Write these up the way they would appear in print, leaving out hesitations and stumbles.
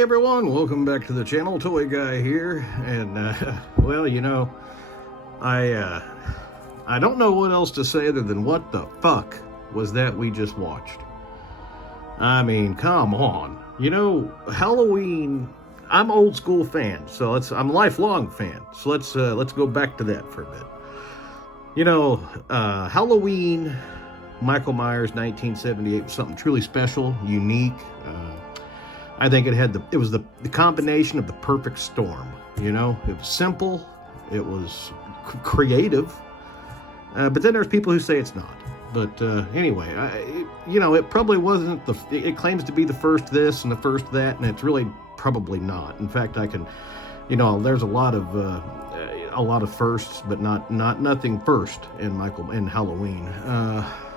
Hey everyone, welcome back to the channel. Toy Guy here, and well, I don't know what else to say other than what the fuck was that we just watched. I mean, come on. Halloween. I'm old school fan, so I'm a lifelong fan. So let's go back to that for a bit. Halloween, Michael Myers, 1978 was something truly special, unique. I think it was the combination of the perfect storm. It was simple, it was creative, but then there's people who say it's not. But anyway, it probably wasn't it claims to be the first this and the first that, and it's really probably not. In fact, there's a lot of firsts, but nothing first in Halloween.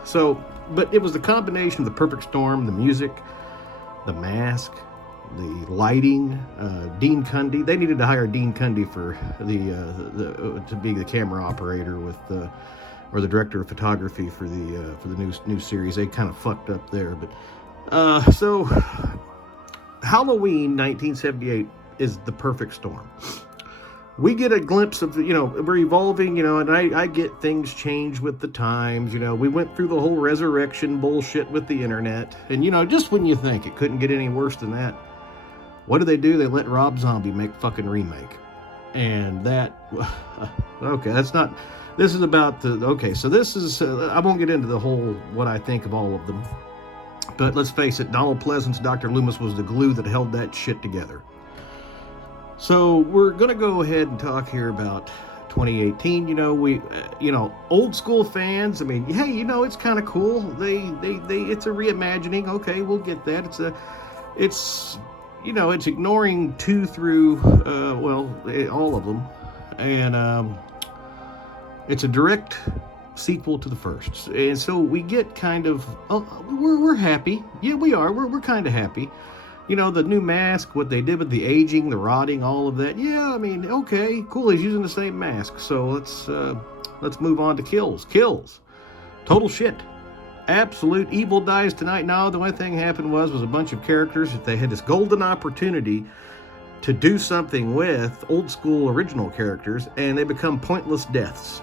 But it was the combination of the perfect storm, the music, the mask, the lighting. Dean Cundy. They needed to hire Dean Cundy for to be the camera operator or the director of photography for the new series. They kind of fucked up there, but so Halloween 1978 is the perfect storm. We get a glimpse of, we're evolving, and I get things change with the times. We went through the whole resurrection bullshit with the internet. And, just when you think it couldn't get any worse than that, what do? They let Rob Zombie make fucking remake. And that, okay, this is about so this is, I won't get into the whole, what I think of all of them. But let's face it, Donald Pleasance, Dr. Loomis was the glue that held that shit together. So we're going to go ahead and talk here about 2018. Old school fans, I mean, hey, it's kind of cool. It's a reimagining. Okay, we'll get that. It's ignoring 2 through, all of them. And it's a direct sequel to the first. And so we get kind of, we're happy. Yeah, we are. We're kind of happy. The new mask, what they did with the aging, the rotting, all of that. Yeah, I mean, okay, cool. He's using the same mask. So let's move on to kills. Kills. Total shit. Absolute evil dies tonight. No, the only thing happened was a bunch of characters that they had this golden opportunity to do something with old school original characters, and they become pointless deaths.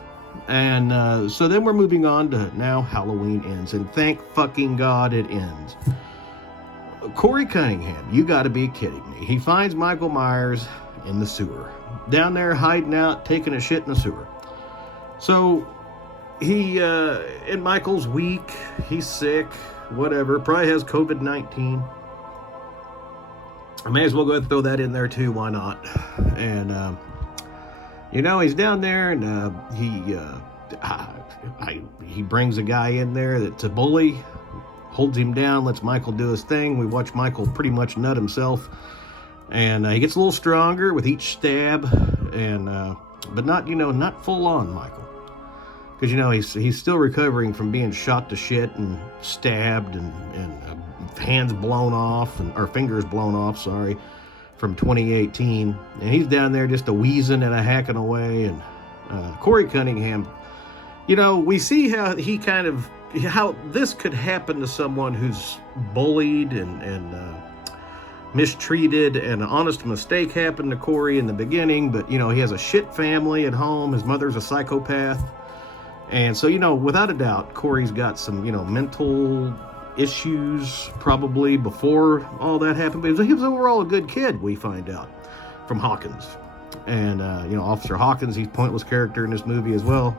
And so then we're moving on to now Halloween ends, and thank fucking God it ends. Corey Cunningham, you gotta be kidding me. He finds Michael Myers in the sewer. Down there hiding out, taking a shit in the sewer. So and Michael's weak, he's sick, whatever, probably has COVID-19. I may as well go ahead and throw that in there too, why not? And, he's down there, and he brings a guy in there that's a bully, holds him down, lets Michael do his thing. We watch Michael pretty much nut himself, and he gets a little stronger with each stab, and but not full on Michael, because he's still recovering from being shot to shit and stabbed and hands blown off or fingers blown off, sorry, from 2018, and he's down there just a wheezing and a hacking away. And Corey Cunningham, we see how this could happen to someone who's bullied and mistreated, and an honest mistake happened to Corey in the beginning, but he has a shit family at home. His mother's a psychopath, and so without a doubt Corey's got some mental issues probably before all that happened, but he was overall a good kid, we find out from Hawkins. And Officer Hawkins, he's a pointless character in this movie as well.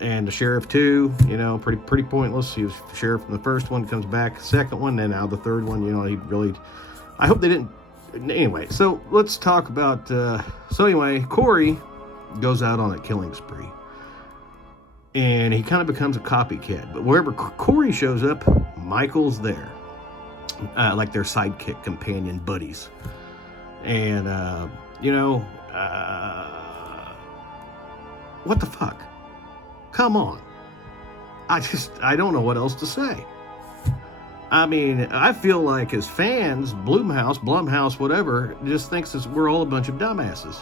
And the sheriff too, pretty pointless. He was sheriff in the first one, comes back second one, and now the third one, he really, I hope they didn't. Anyway, so let's talk about Corey goes out on a killing spree, and he kind of becomes a copycat. But wherever Corey shows up, Michael's there, like their sidekick, companion, buddies. And what the fuck? Come on. I don't know what else to say. I mean, I feel like as fans, Blumhouse, whatever, just thinks we're all a bunch of dumbasses.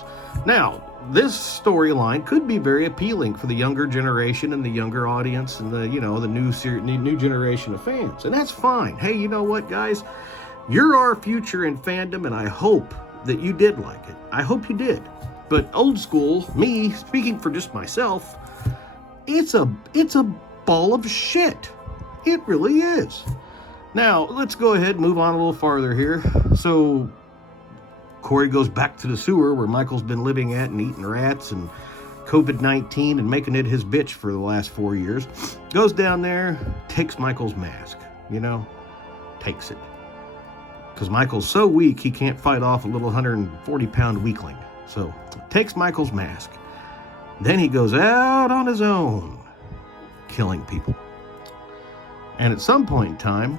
Now, this storyline could be very appealing for the younger generation and the younger audience and the new generation of fans, and that's fine. Hey, you know what, guys? You're our future in fandom, and I hope that you did like it. I hope you did. But old school, me, speaking for just myself, it's a ball of shit. It really is. Now, let's go ahead and move on a little farther here. So, Corey goes back to the sewer where Michael's been living at and eating rats and COVID-19 and making it his bitch for the last 4 years. Goes down there, takes Michael's mask, takes it. Because Michael's so weak, he can't fight off a little 140-pound weakling. So, takes Michael's mask. Then he goes out on his own, killing people. And at some point in time,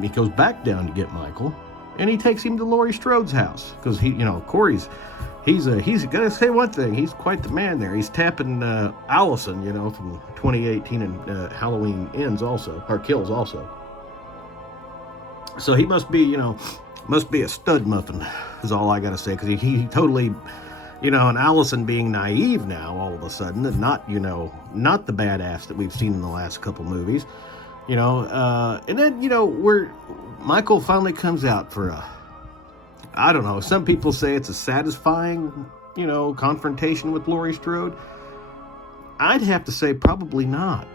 he goes back down to get Michael, and he takes him to Laurie Strode's house. Because Corey's, he's gotta say one thing, he's quite the man there. He's tapping Allison, from 2018 and Halloween Ends also, or Kills also. So he must be a stud muffin, is all I gotta say, because he totally, and Allison being naive now all of a sudden, and not the badass that we've seen in the last couple movies, and then, where Michael finally comes out for I don't know, some people say it's a satisfying, confrontation with Laurie Strode. I'd have to say probably not.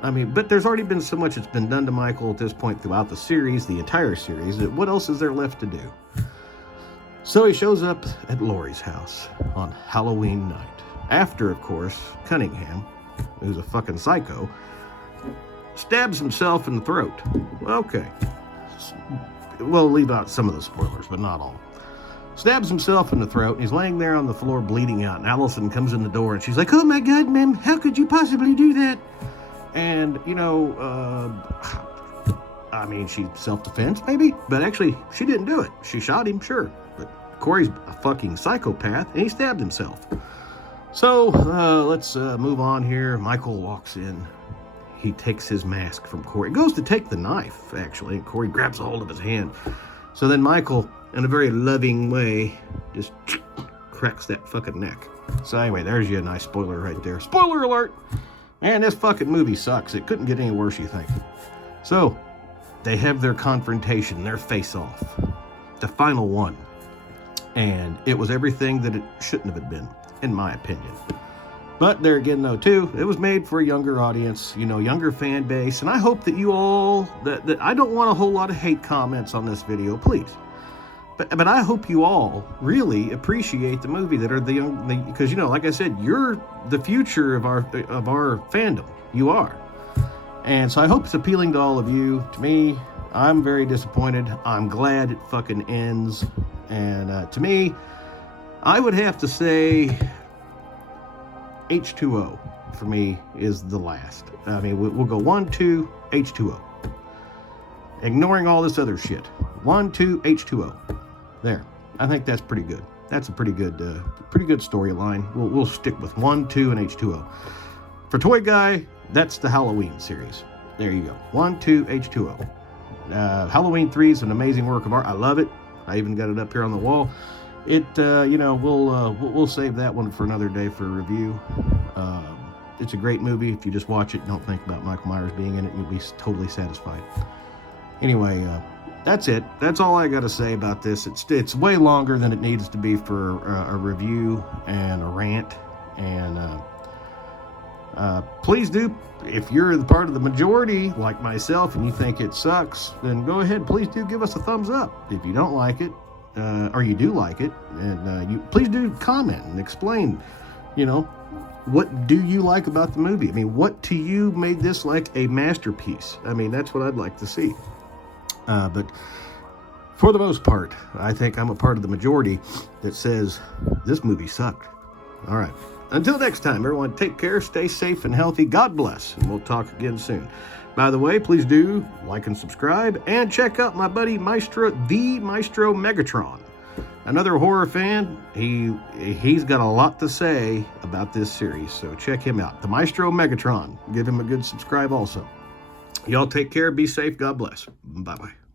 I mean, but there's already been so much that's been done to Michael at this point throughout the series, the entire series, that what else is there left to do? So he shows up at Laurie's house on Halloween night. After, of course, Cunningham, who's a fucking psycho, stabs himself in the throat. Okay. We'll leave out some of the spoilers, but not all. Stabs himself in the throat, and he's laying there on the floor bleeding out, and Allison comes in the door, and she's like, "Oh my God, ma'am, how could you possibly do that?" And, I mean, she's self-defense, maybe? But actually, she didn't do it. She shot him, sure. But Corey's a fucking psychopath, and he stabbed himself. So, let's move on here. Michael walks in. He takes his mask from Corey. He goes to take the knife, actually, and Corey grabs a hold of his hand. So then Michael, in a very loving way, just cracks that fucking neck. So anyway, there's you a nice spoiler right there. Spoiler alert! Man, this fucking movie sucks. It couldn't get any worse, you think. So, they have their confrontation, their face-off. The final one. And it was everything that it shouldn't have been, in my opinion. But there again, though, too, it was made for a younger audience, younger fan base. And I hope that you all, that I don't want a whole lot of hate comments on this video, please. But I hope you all really appreciate the movie that are the young, because, like I said, you're the future of our fandom. You are. And so I hope it's appealing to all of you. To me, I'm very disappointed. I'm glad it fucking ends. And to me, I would have to say H2O for me is the last. I mean, we'll go 1, 2, H2O. Ignoring all this other shit. 1, 2, H2O. There. I think that's pretty good. That's a pretty good storyline. We'll stick with 1, 2, and H2O. For Toy Guy, that's the Halloween series. There you go. 1, 2, H2O. Halloween 3 is an amazing work of art. I love it. I even got it up here on the wall. It, we'll save that one for another day for review. It's a great movie. If you just watch it, don't think about Michael Myers being in it, you'll be totally satisfied. Anyway, that's it. That's all I got to say about this. It's way longer than it needs to be for a review and a rant. And please do, if you're the part of the majority like myself and you think it sucks, then go ahead. Please do give us a thumbs up. If you don't like it, or you do like it, and you please do comment and explain, what do you like about the movie? I mean, what to you made this like a masterpiece? I mean, that's what I'd like to see. But for the most part, I think I'm a part of the majority that says this movie sucked. All right. Until next time, everyone, take care, stay safe and healthy. God bless, and we'll talk again soon. By the way, please do like and subscribe, and check out my buddy Maestro, the Maestro Megatron. Another horror fan. He's got a lot to say about this series, so check him out. The Maestro Megatron. Give him a good subscribe also. Y'all take care, be safe, God bless. Bye-bye.